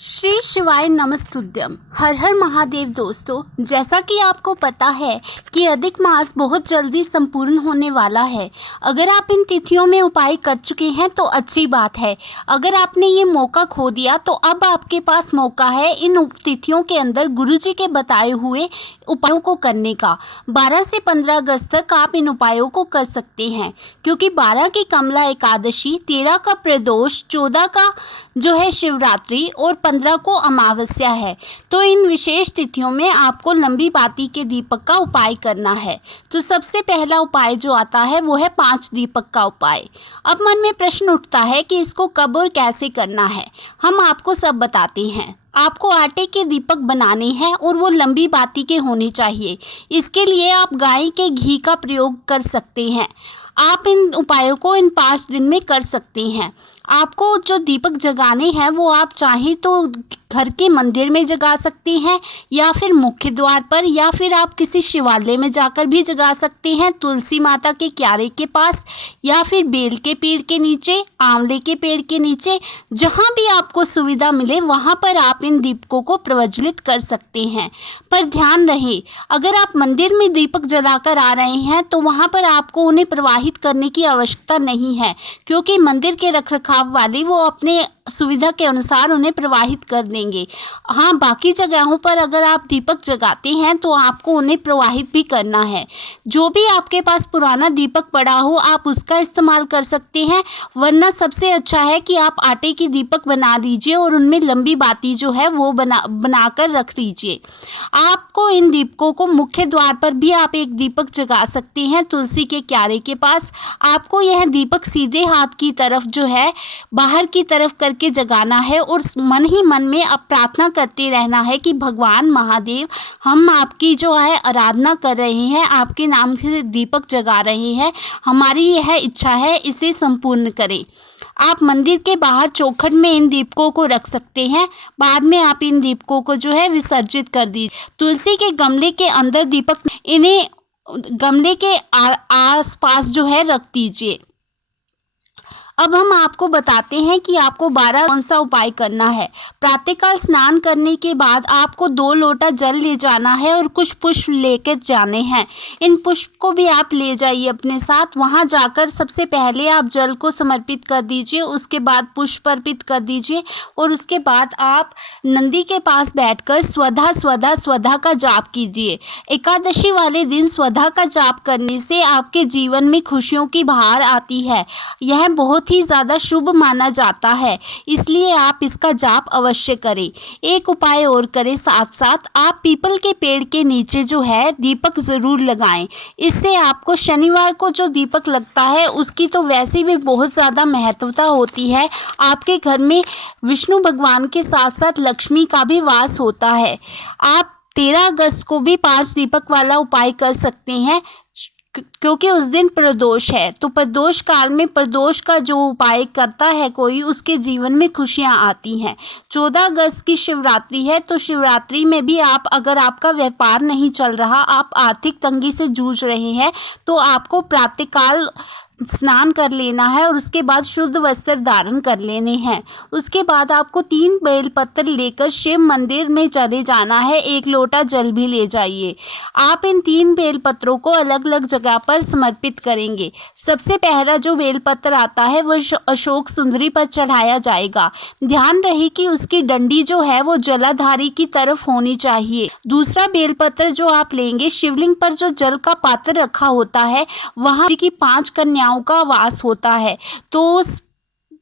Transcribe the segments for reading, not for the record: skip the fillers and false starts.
श्री शिवाय नमस्तुभ्यम। हर हर महादेव। दोस्तों, जैसा कि आपको पता है कि अधिक मास बहुत जल्दी संपूर्ण होने वाला है। अगर आप इन तिथियों में उपाय कर चुके हैं तो अच्छी बात है। अगर आपने ये मौका खो दिया तो अब आपके पास मौका है इन तिथियों के अंदर गुरुजी के बताए हुए उपायों को करने का। 12 से 15 अगस्त तक आप इन उपायों को कर सकते हैं, क्योंकि 12 की कमला एकादशी, 13 का प्रदोष, 14 का जो है शिवरात्रि और 15 को अमावस्या है। तो इन विशेष तिथियों में आपको लंबी बाती के दीपक का उपाय करना है। तो सबसे पहला उपाय जो आता है वो है 5 दीपक का उपाय। अब मन में प्रश्न उठता है कि इसको कब और कैसे करना है। हम आपको सब बताते हैं। आपको आटे के दीपक बनाने हैं और वो लंबी बाती के होने चाहिए। इसके लिए आप गाय के घी का प्रयोग कर सकते हैं। आप इन उपायों को इन 5 दिन में कर सकते हैं। आपको जो दीपक जगाने हैं वो आप चाहें तो घर के मंदिर में जगा सकते हैं, या फिर मुख्य द्वार पर, या फिर आप किसी शिवालय में जाकर भी जगा सकते हैं, तुलसी माता के क्यारे के पास, या फिर बेल के पेड़ के नीचे, आंवले के पेड़ के नीचे। जहाँ भी आपको सुविधा मिले वहाँ पर आप इन दीपकों को प्रज्वलित कर सकते हैं। पर ध्यान रहे, अगर आप मंदिर में दीपक जलाकर आ रहे हैं तो वहाँ पर आपको उन्हें प्रवाहित करने की आवश्यकता नहीं है, क्योंकि मंदिर के रखरखाव वाले वो अपने सुविधा के अनुसार उन्हें प्रवाहित कर देंगे। हाँ, बाकी जगहों पर अगर आप दीपक जगाते हैं तो आपको उन्हें प्रवाहित भी करना है। जो भी आपके पास पुराना दीपक पड़ा हो आप उसका इस्तेमाल कर सकते हैं, वरना सबसे अच्छा है कि आप आटे की दीपक बना लीजिए और उनमें लंबी बाती जो है वो बनाकर रख लीजिए। आपको इन दीपकों को मुख्य द्वार पर भी आप एक दीपक जगा सकते हैं, तुलसी के क्यारे के पास। आपको यह दीपक सीधे हाथ की तरफ जो है बाहर की तरफ करके जगाना है और मन ही मन में अब प्रार्थना करते रहना है कि भगवान महादेव, हम आपकी जो है आराधना कर रहे हैं, आपके नाम से दीपक जगा रहे हैं, हमारी यह इच्छा है, इसे संपूर्ण करें। आप मंदिर के बाहर चौखट में इन दीपकों को रख सकते हैं। बाद में आप इन दीपकों को जो है विसर्जित कर दीजिए। तुलसी के गमले के अंदर दीपक, इन्हें गमले के आस पास जो है रख दीजिए। अब हम आपको बताते हैं कि आपको 12 कौन सा उपाय करना है। प्रातःकाल स्नान करने के बाद आपको 2 लोटा जल ले जाना है और कुछ पुष्प लेकर जाने हैं। इन पुष्प को भी आप ले जाइए अपने साथ। वहां जाकर सबसे पहले आप जल को समर्पित कर दीजिए, उसके बाद पुष्प अर्पित कर दीजिए और उसके बाद आप नंदी के पास बैठकर स्वधा स्वधा स्वधा का जाप कीजिए। एकादशी वाले दिन स्वधा का जाप करने से आपके जीवन में खुशियों की बहार आती है। यह बहुत ही ज़्यादा शुभ माना जाता है, इसलिए आप इसका जाप अवश्य करें। एक उपाय और करें, साथ साथ आप पीपल के पेड़ के नीचे जो है दीपक ज़रूर लगाएं। इससे आपको शनिवार को जो दीपक लगता है उसकी तो वैसे भी बहुत ज़्यादा महत्वता होती है। आपके घर में विष्णु भगवान के साथ साथ लक्ष्मी का भी वास होता है। आप 13 अगस्त को भी 5 दीपक वाला उपाय कर सकते हैं, क्योंकि उस दिन प्रदोष है। तो प्रदोष काल में प्रदोष का जो उपाय करता है कोई, उसके जीवन में खुशियां आती हैं। 14 अगस्त की शिवरात्रि है, तो शिवरात्रि में भी आप, अगर आपका व्यापार नहीं चल रहा, आप आर्थिक तंगी से जूझ रहे हैं, तो आपको प्रातःकाल स्नान कर लेना है और उसके बाद शुद्ध वस्त्र धारण कर लेने हैं। उसके बाद आपको 3 बेलपत्र लेकर शिव मंदिर में चले जाना है। 1 लोटा जल भी ले जाइए। आप इन 3 बेलपत्रों को अलग अलग जगह पर समर्पित करेंगे। सबसे पहला जो बेलपत्र आता है वह अशोक सुंदरी पर चढ़ाया जाएगा। ध्यान रहे कि उसकी डंडी जो है वो जलाधारी की तरफ होनी चाहिए। दूसरा बेलपत्र जो आप लेंगे, शिवलिंग पर जो जल का पात्र रखा होता है वहाँ की 5 कन्याओं का वास होता है, तो उस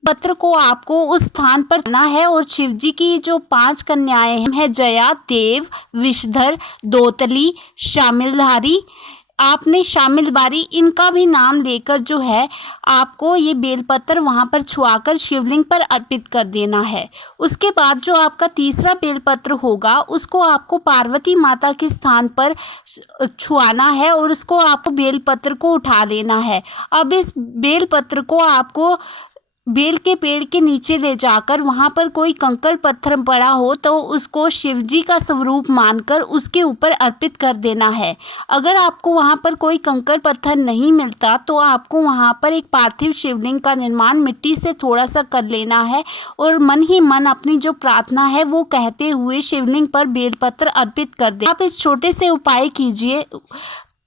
पत्र को आपको उस स्थान पर रखना है। और शिव जी की जो 5 कन्याएं हैं, जया, देव, विषधर, दोतली, शामिलधारी, आपने शामिलबारी, इनका भी नाम लेकर जो है आपको ये बेलपत्र वहाँ पर छुआकर शिवलिंग पर अर्पित कर देना है। उसके बाद जो आपका तीसरा बेलपत्र होगा उसको आपको पार्वती माता के स्थान पर छुआना है और उसको आपको बेलपत्र को उठा लेना है। अब इस बेलपत्र को आपको बेल के पेड़ के नीचे ले जाकर वहाँ पर कोई कंकड़ पत्थर पड़ा हो तो उसको शिव जी का स्वरूप मानकर उसके ऊपर अर्पित कर देना है। अगर आपको वहाँ पर कोई कंकड़ पत्थर नहीं मिलता तो आपको वहाँ पर एक पार्थिव शिवलिंग का निर्माण मिट्टी से थोड़ा सा कर लेना है और मन ही मन अपनी जो प्रार्थना है वो कहते हुए शिवलिंग पर बेलपत्र अर्पित कर दें। आप इस छोटे से उपाय कीजिए।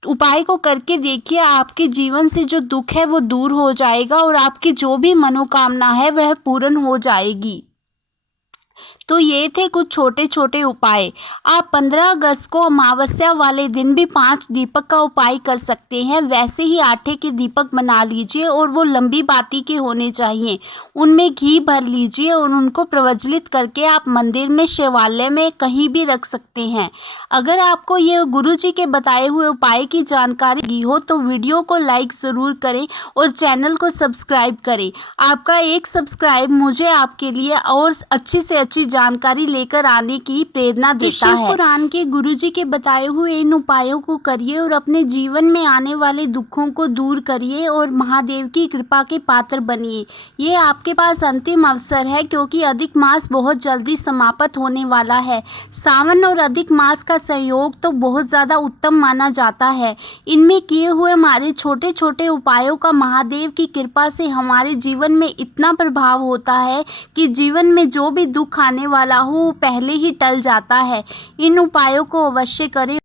उपाय को करके देखिए, आपके जीवन से जो दुख है वो दूर हो जाएगा और आपकी जो भी मनोकामना है वह पूर्ण हो जाएगी। तो ये थे कुछ छोटे छोटे उपाय। आप 15 अगस्त को अमावस्या वाले दिन भी 5 दीपक का उपाय कर सकते हैं। वैसे ही आटे के दीपक बना लीजिए और वो लंबी बाती के होने चाहिए। उनमें घी भर लीजिए और उनको प्रज्वलित करके आप मंदिर में, शिवालय में कहीं भी रख सकते हैं। अगर आपको ये गुरुजी के बताए हुए उपाय की जानकारी दी हो तो वीडियो को लाइक ज़रूर करें और चैनल को सब्सक्राइब करें। आपका एक सब्सक्राइब मुझे आपके लिए और अच्छी से अच्छी जानकारी लेकर आने की प्रेरणा देता है। पुराण के गुरुजी के बताए हुए इन उपायों को करिए और अपने जीवन में आने वाले दुखों को दूर करिए और महादेव की कृपा के पात्र बनिए। ये आपके पास अंतिम अवसर है क्योंकि अधिक मास बहुत जल्दी समाप्त होने वाला है। सावन और अधिक मास का सहयोग तो बहुत ज़्यादा उत्तम माना जाता है। इनमें किए हुए हमारे छोटे छोटे उपायों का महादेव की कृपा से हमारे जीवन में इतना प्रभाव होता है कि जीवन में जो भी दुख आने वाला हो वो पहले ही टल जाता है। इन उपायों को अवश्य करें।